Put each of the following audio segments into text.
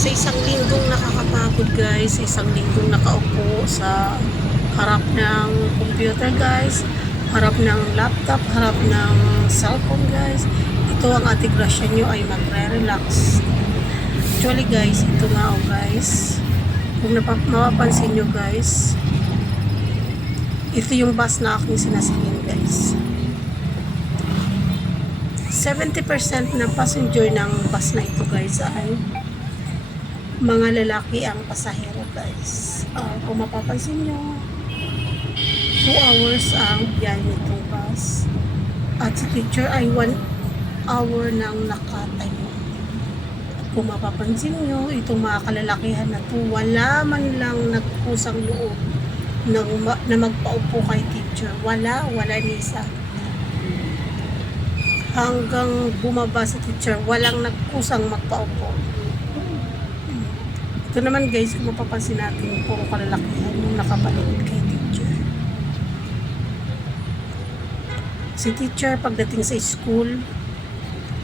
Sa isang linggong nakakapagod guys, sa isang linggong nakaupo sa harap ng computer guys, harap ng laptop, harap ng cellphone guys, ito ang ating grasya nyo ay magre-relax. Actually guys, ito nga oh guys, kung napa- mapapansin nyo guys, ito yung bus na aking sinasingin guys. 70% ng passenger ng bus na ito guys ay mga lalaki ang pasahero guys. Ah, kung mapapansin nyo, 2 hours ang biyahe nitong bus. At si teacher ay 1 hour nang nakatayo. Kung mapapansin nyo, itong mga kalalakihan na to, wala man lang nagkusang loob ng, ma- na magpaupo kay teacher. Wala, wala ni isa hanggang bumaba sa teacher, walang nagkusang magpaupo. Ito naman guys, kung mapapansin natin, puro kalalakihan yung nakapaligid kay teacher. Si teacher, pagdating sa school,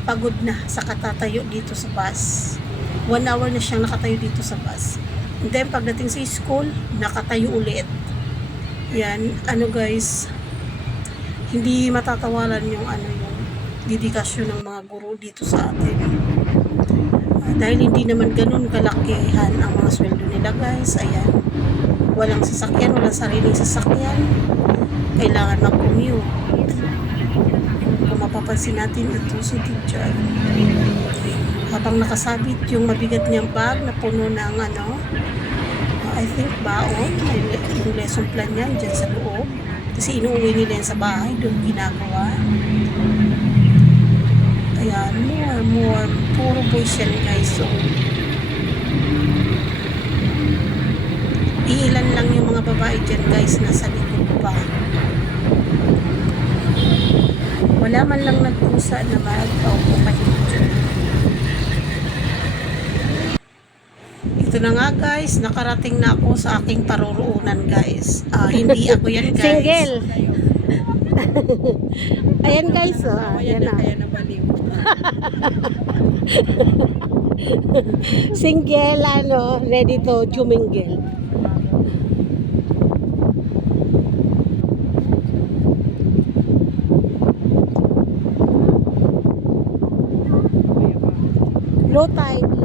pagod na sa katatayo dito sa bus. One hour na siyang nakatayo dito sa bus. And then, pagdating sa school, nakatayo ulit. Yan, ano guys, hindi matatawaran yung ano yung dedikasyon ng mga guro dito sa atin. Ah, dahil hindi naman ganun kalakihan ang mga sweldo nila guys. Ayan. Walang sasakyan, walang sariling sasakyan. Kailangan mag-commute. Kung mapapansin natin ito si teacher. Habang nakasabit yung mabigat niyang bag na puno ng ano, I think baon, yung lesson plan niya dyan sa loob. Kasi inuwi nila yan sa bahay, doon ginagawa. Ayan, more, more. Puro boys yan, guys. So, iilan lang yung mga babae dyan, guys, nasa likod pa. Wala man lang nagpusa na mag-aupo kay teacher. Ito na nga, guys. Nakarating na ako sa aking paruroonan, guys. Ah, hindi ako yan, guys. Single. Ayan guys, oh. Ayan na. Single, ano, ready to jumingle. Low tide.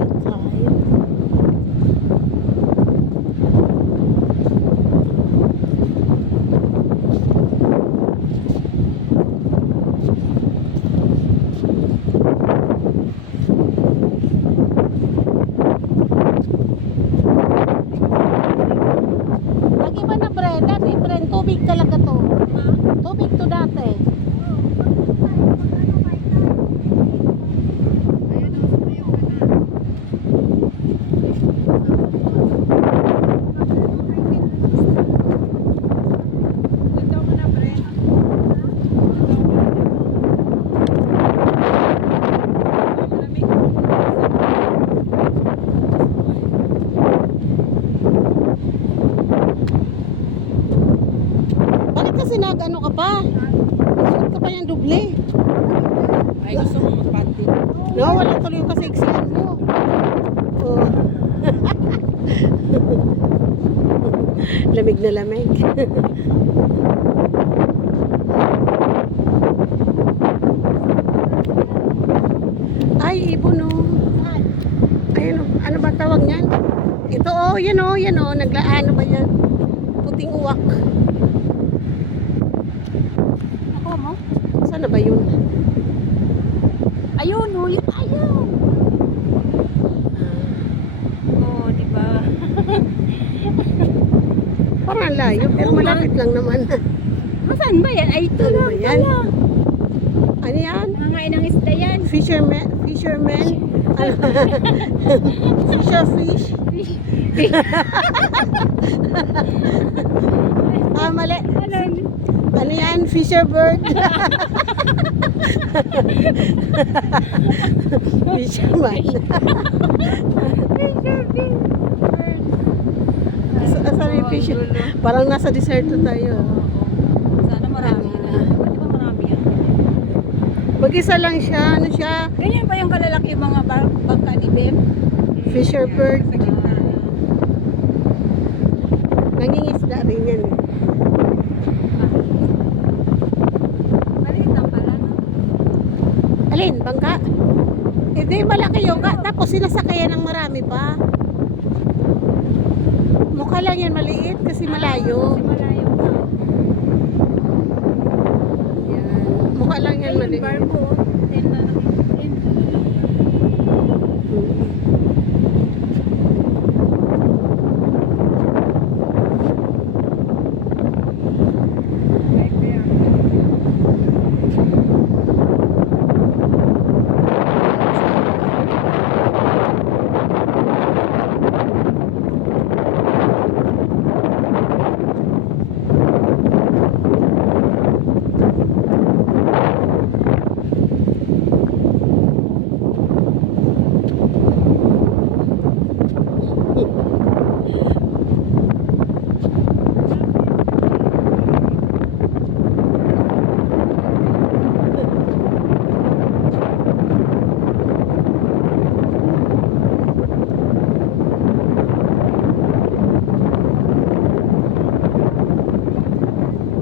Kasi nag-ano ka pa? Nagsuot ka pa yung duble. Ay, gusto mo magpati. No, wala tuloy yung kasaiksihan mo. Oh. lamig na lamig. Ay, ibon oh. Ayun oh. Ano ba tawag niyan? Ito oh, yan oh, yan oh. Nagla, ano ba yan? Puting uwak. Ako mo? Sana ba yun? Ayun, oh, yun, ayun. Oh, di ba? Parang ang layo, pero malapit lang naman. Masaan ba yan? Ay, ito Ano lang yan? pala. Ano yan? Nangangain ng isda yan. Fisherman? Fisherman? Ano? Fisher fish? Ah, mali. Ano? Ano yan? Fisher bird? Fisherman. Asa- Asan yung fish? Parang nasa deserto tayo. Sana marami na. Di ba marami yan? Mag-isa lang siya. Ano siya? Ganyan ba yung kalalaki mga ba- bangka ni Bem? Fisher bird. Nangingisda rin yan. eh. Maliit lang pala, no? Alin, bangka? Hindi, malaki yung ka. Tapos sinasakayan ng marami pa. Mukha lang yan maliit kasi malayo. Kasi malayo. Yan. Mukha lang yan Ayun, maliit. barbo. Na lang. Ten. Right there.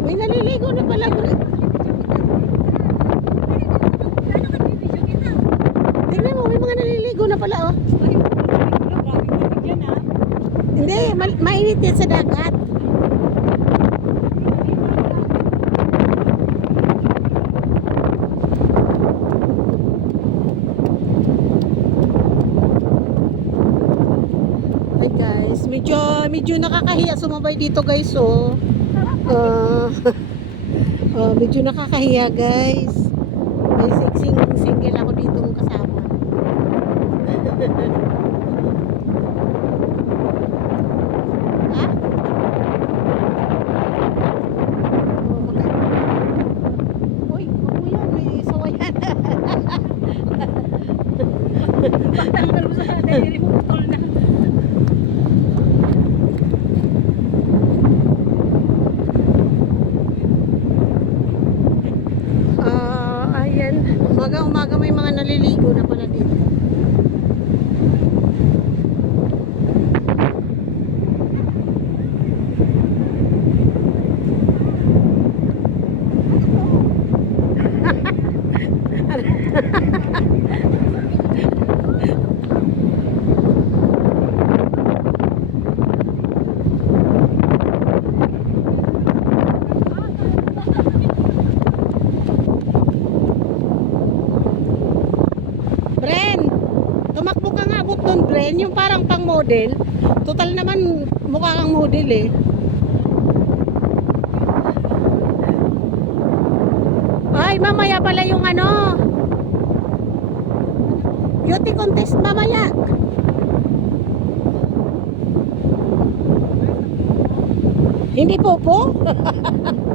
May naliligo na pala. Tingnan mo, may mga naliligo na pala oh. Hindi, ma- mainit yan sa dagat. Hi guys, medyo medyo nakakahiya sumabay dito guys oh. Ah, oh, medyo nakakahiya guys. May sexing single ako dito kasama. ha? Oh, maka- Uy, ako yan, may sawayan. Tanggal mo sa dali mo putol na. Ah, ayan. Umaga-umaga may mga naliligo na pala dito. Bren, tumakbo doon, Bren. Yung parang pang model. Total naman, mukha kang model eh. Ay, mamaya pala yung ano. Beauty contest mamaya. Hindi po po?